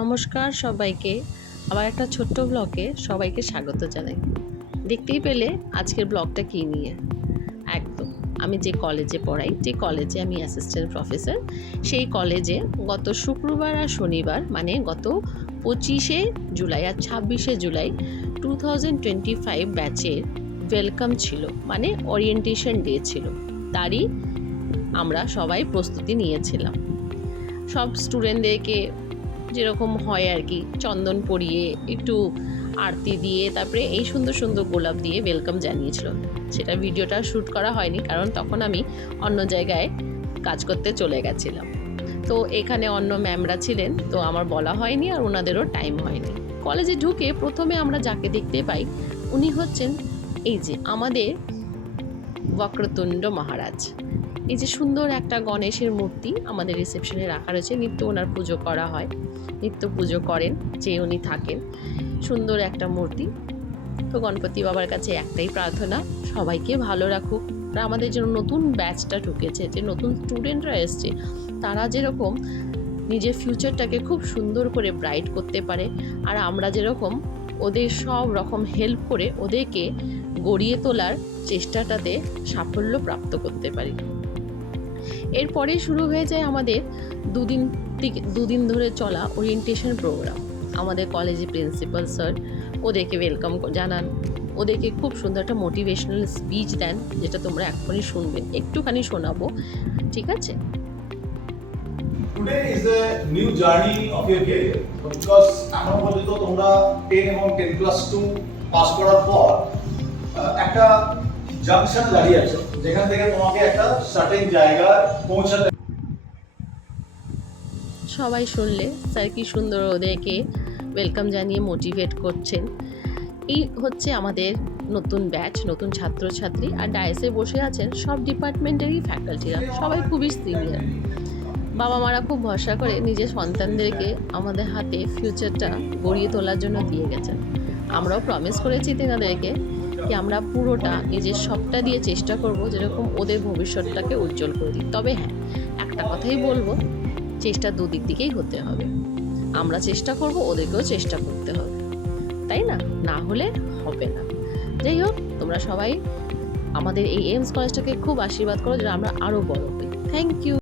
নমস্কার সবাইকে, আবার একটা ছোট্ট ব্লগে সবাইকে স্বাগত জানাই। দেখতেই পেলে আজকের ব্লগটা কী নিয়ে। একদম আমি যে কলেজে পড়াই, যে কলেজে আমি অ্যাসিস্ট্যান্ট প্রফেসর, সেই কলেজে গত শুক্রবার আর শনিবার মানে গত 25শে জুলাই আর 26শে জুলাই 2025 ব্যাচের ওয়েলকাম ছিল, মানে ওরিয়েন্টেশন ডে ছিল। তারই আমরা সবাই প্রস্তুতি নিয়েছিলাম। সব স্টুডেন্টদেরকে যেরকম হয় আর কি, চন্দন পরিয়ে একটু আরতি দিয়ে তারপরে এই সুন্দর সুন্দর গোলাপ দিয়ে ওয়েলকাম জানিয়েছিল। সেটা ভিডিওটা শ্যুট করা হয়নি, কারণ তখন আমি অন্য জায়গায় কাজ করতে চলে গেছিলাম। তো এখানে অন্য ম্যামরা ছিলেন, তো আমার বলা হয়নি আর ওনাদেরও টাইম হয়নি। কলেজে ঢুকে প্রথমে আমরা যাকে দেখতে পাই উনি হচ্ছেন এই যে আমাদের বক্রতুণ্ড মহারাজ। এই যে সুন্দর একটা গণেশের মূর্তি আমাদের রিসেপশনে রাখা রয়েছে, নিত্য ওনার পুজো করা হয়, নিত্য পুজো করেন যে উনি থাকেন, সুন্দর একটা মূর্তি। তো গণপতি বাবার কাছে একটাই প্রার্থনা, সবাইকে ভালো রাখুক। আর আমাদের যেন নতুন ব্যাচটা ঢুকেছে, যে নতুন স্টুডেন্টরা এসছে, তারা যেরকম নিজের ফিউচারটাকে খুব সুন্দর করে ব্রাইট করতে পারে, আর আমরা যেরকম ওদের সব রকম হেল্প করে ওদেরকে গড়িয়ে তোলার চেষ্টাটাতে সাফল্য প্রাপ্ত করতে পারি। এরপরে শুরু হয়ে যায় আমাদের দুদিন ধরে চলা ওরিয়েন্টেশন প্রোগ্রাম। আমাদের কলেজে প্রিন্সিপাল স্যার ওদেরকে ওয়েলকাম জানান, ওদেরকে খুব সুন্দর একটা মোটিভেশনাল স্পিচ দেন, যেটা তোমরা এক্ষুনি শুনবেন, একটুখানি শোনাবো, ঠিক আছে? Today is a new journey of your career because এখন পর্যন্ত তোমরা 10 এবং 10+2 পাস করার পর একটা জাংশন দাঁড়িয়ে আছো, যেখান থেকে তোমাকে একটা সার্টেন জায়গায় পৌঁছাতে। সবাই শুনলে স্যার কি সুন্দর ওদেরকে ওয়েলকাম জানিয়ে মোটিভেট করছেন। এই হচ্ছে আমাদের নতুন ব্যাচ, নতুন ছাত্রছাত্রী, আর ডায়াসে বসে আছেন সব ডিপার্টমেন্টেরই ফ্যাকাল্টিরা, সবাই খুবই সিনিয়র। বাবা মারা খুব ভরসা করে নিজের সন্তানদেরকে আমাদের হাতে ফিউচারটা গড়িয়ে তোলার জন্য দিয়ে গেছেন। আমরাও প্রমিস করেছি তেনাদেরকে কি আমরা পুরোটা নিজের সবটা দিয়ে চেষ্টা করব যেরকম ওদের ভবিষ্যৎটাকে উজ্জ্বল করে দিই। তবে হ্যাঁ, একটা কথাই বলবো, চেষ্টা দুদিক দিকেই হতে হবে। আমরা চেষ্টা করব, ওদেরকেও চেষ্টা করতে হবে, তাই না? না হলে হবে না। যাই হোক, তোমরা সবাই আমাদের এই এইমস কলেজটাকে খুব আশীর্বাদ করো যেন আমরা আরও বড় হই। Thank you.